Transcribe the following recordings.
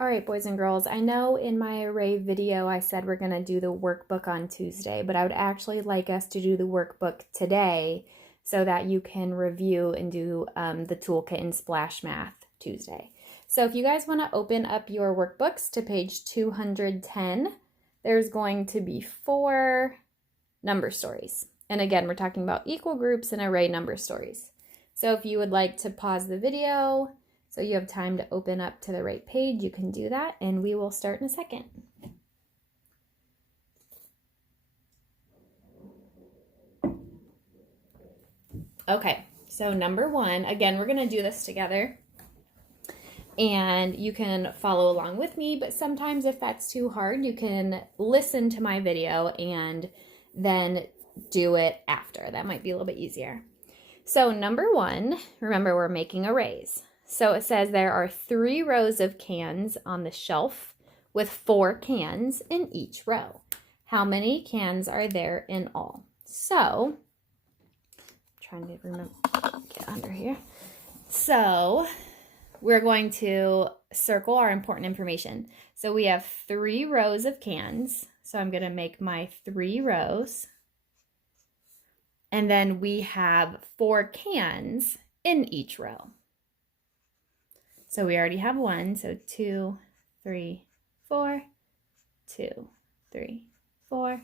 All right, boys and girls, I know in my array video I said we're going to do the workbook on Tuesday, but I would actually like us to do the workbook today so that you can review and do the toolkit in Splash Math Tuesday. So if you guys want to open up your workbooks to page 210, there's going to be 4 number stories. And again, we're talking about equal groups and array number stories. So if you would like to pause the video so you have time to open up to the right page, you can do that, and we will start in a second. Okay, so number 1, again, we're going to do this together, and you can follow along with me, but sometimes if that's too hard, you can listen to my video and then do it after. That might be a little bit easier. So number 1, remember we're making arrays. So it says there are 3 rows of cans on the shelf with 4 cans in each row. How many cans are there in all? So, I'm trying to remember, get under here. So we're going to circle our important information. So we have 3 rows of cans. So I'm going to make my 3 rows. And then we have 4 cans in each row. So we already have 1, so 2, 3, 4, 2, 3, 4,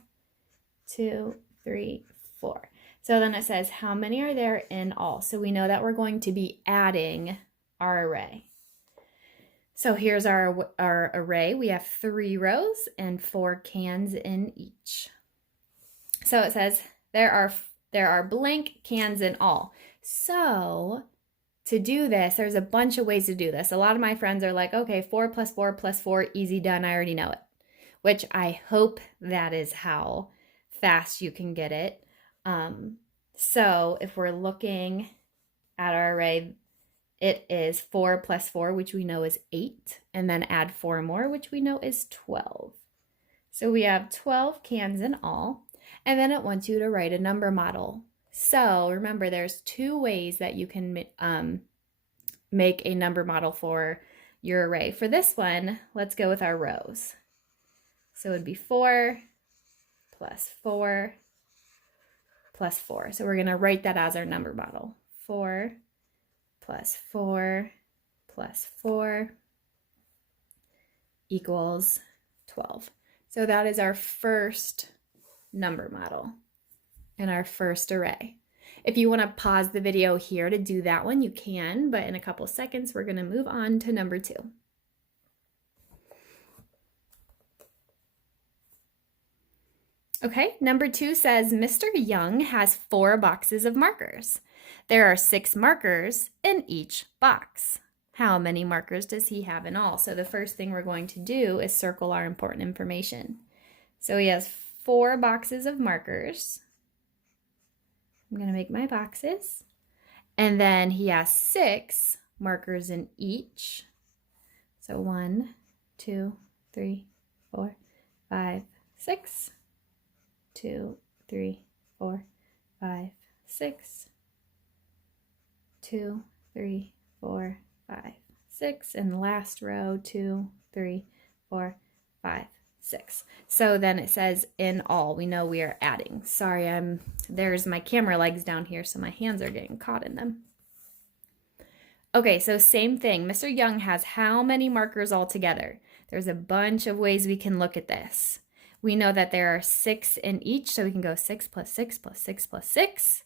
2, 3, 4. So then it says, how many are there in all? So we know that we're going to be adding our array. So here's our array. We have 3 rows and 4 cans in each. So it says there are blank cans in all. So to do this, there's a bunch of ways to do this. A lot of my friends are like, okay, 4 plus 4 plus 4, easy done, I already know it. Which I hope that is how fast you can get it. So if we're looking at our array, it is 4 plus 4, which we know is 8, and then add 4 more, which we know is 12. So we have 12 cans in all, and then it wants you to write a number model. So remember, there's 2 ways that you can make a number model for your array. For this one, let's go with our rows. So it would be 4 plus 4 plus 4. So we're going to write that as our number model. 4 plus 4 plus 4 equals 12. So that is our first number model and our first array. If you want to pause the video here to do that one, you can, but in a couple seconds, we're going to move on to number 2. Okay, number 2 says, Mr. Young has 4 boxes of markers. There are 6 markers in each box. How many markers does he have in all? So the first thing we're going to do is circle our important information. So he has 4 boxes of markers. I'm going to make my boxes. And then he has 6 markers in each. So 1, 2, 3, 4, 5, 6. 2, 3, 4, 5, 6. 2, 3, 4, 5, 6. And the last row, 2, 3, 4, 5, 6. So then it says in all, we know we are adding. Sorry, there's my camera legs down here, so my hands are getting caught in them. Okay, so same thing. Mr. Young has how many markers altogether? There's a bunch of ways we can look at this. We know that there are 6 in each, so we can go 6 plus 6 plus 6 plus 6.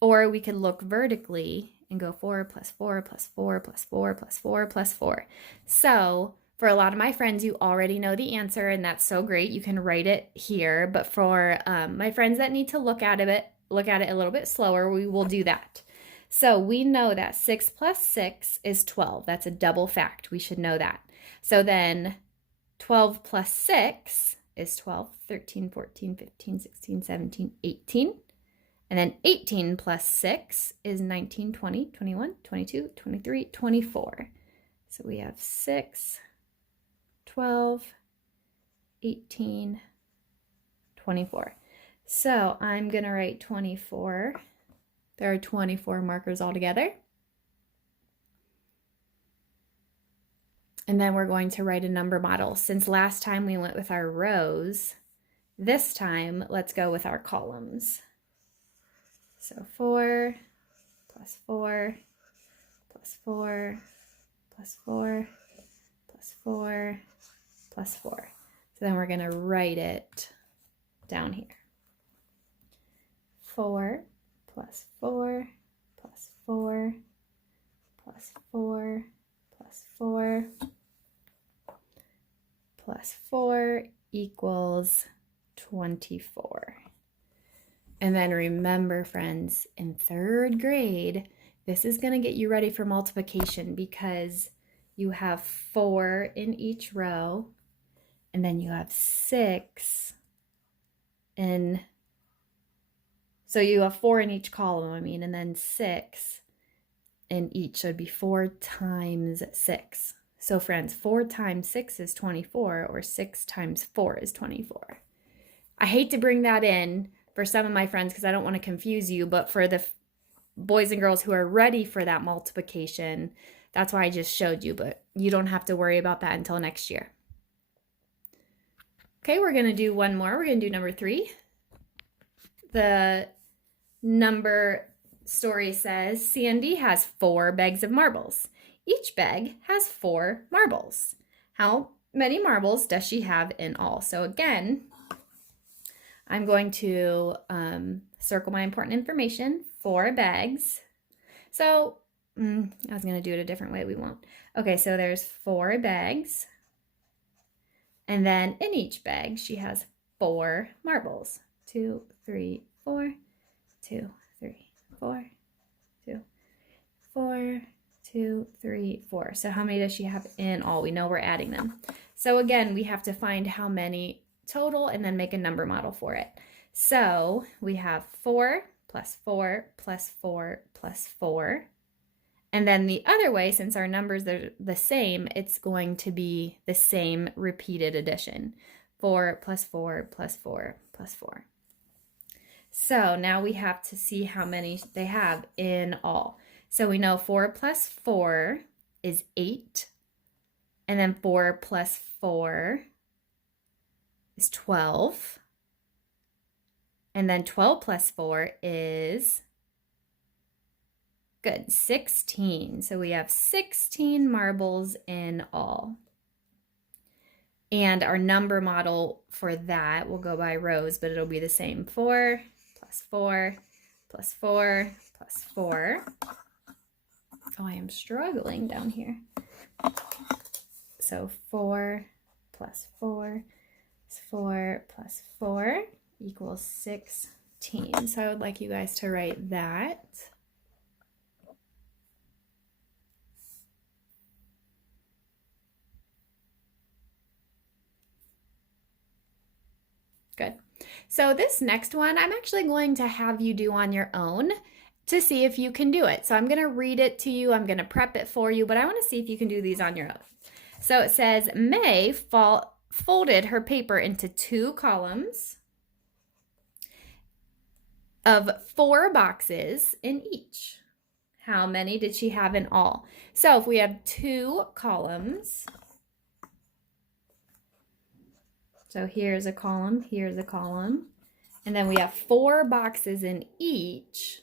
Or we could look vertically and go 4 plus 4 plus 4 plus 4 plus 4 plus 4. So for a lot of my friends, you already know the answer, and that's so great. You can write it here. But for my friends that need to look at it a little bit slower, we will do that. So we know that 6 plus 6 is 12. That's a double fact. We should know that. So then 12 plus 6 is 12, 13, 14, 15, 16, 17, 18. And then 18 plus 6 is 19, 20, 21, 22, 23, 24. So we have 6, 12, 18, 24. So I'm going to write 24. There are 24 markers altogether. And then we're going to write a number model. Since last time we went with our rows, this time let's go with our columns. So 4 plus 4 plus 4 plus 4 plus 4 plus 4. So then we're going to write it down here. 4 plus 4 plus 4 plus 4 plus 4 plus 4 equals 24. And then remember, friends, in 3rd grade, this is going to get you ready for multiplication because you have 4 in each row, and then you have 6 in, so you have 4 in each column, and then 6 in each. So it'd be 4 times 6. So friends, 4 times 6 is 24, or 6 times 4 is 24. I hate to bring that in for some of my friends because I don't want to confuse you, but for the boys and girls who are ready for that multiplication, that's why I just showed you, but you don't have to worry about that until next year. Okay, we're going to do one more. We're going to do number 3. The number story says, Sandy has 4 bags of marbles. Each bag has 4 marbles. How many marbles does she have in all? So again, I'm going to circle my important information, 4 bags. So I was going to do it a different way. We won't. Okay, so there's 4 bags. And then in each bag, she has 4 marbles. 2, 3, 4, 2, 3, 4, 2, 4, 2, 3, 4. So how many does she have in all? We know we're adding them. So again, we have to find how many total and then make a number model for it. So we have 4 plus 4 plus 4 plus 4. And then the other way, since our numbers are the same, it's going to be the same repeated addition. 4 plus 4 plus 4 plus 4. So now we have to see how many they have in all. So we know 4 plus 4 is 8. And then 4 plus 4 is 12. And then 12 plus 4 is, good, 16. So we have 16 marbles in all. And our number model for that will go by rows, but it'll be the same. 4 plus 4 plus 4 plus 4. Oh, I am struggling down here. So 4 plus 4 is 4 plus 4 equals 16. So I would like you guys to write that. Good. So this next one, I'm actually going to have you do on your own to see if you can do it. So I'm going to read it to you. I'm going to prep it for you, but I want to see if you can do these on your own. So it says, May folded her paper into 2 columns of 4 boxes in each. How many did she have in all? So if we have 2 columns, so here's a column, and then we have 4 boxes in each.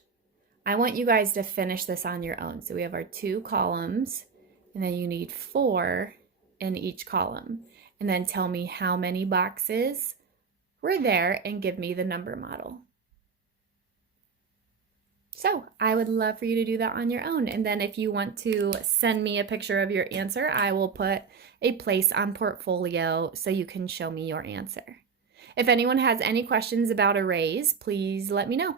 I want you guys to finish this on your own. So we have our 2 columns, and then you need 4 in each column. And then tell me how many boxes were there and give me the number model. So I would love for you to do that on your own. And then if you want to send me a picture of your answer, I will put a place on Portfolio so you can show me your answer. If anyone has any questions about arrays, please let me know.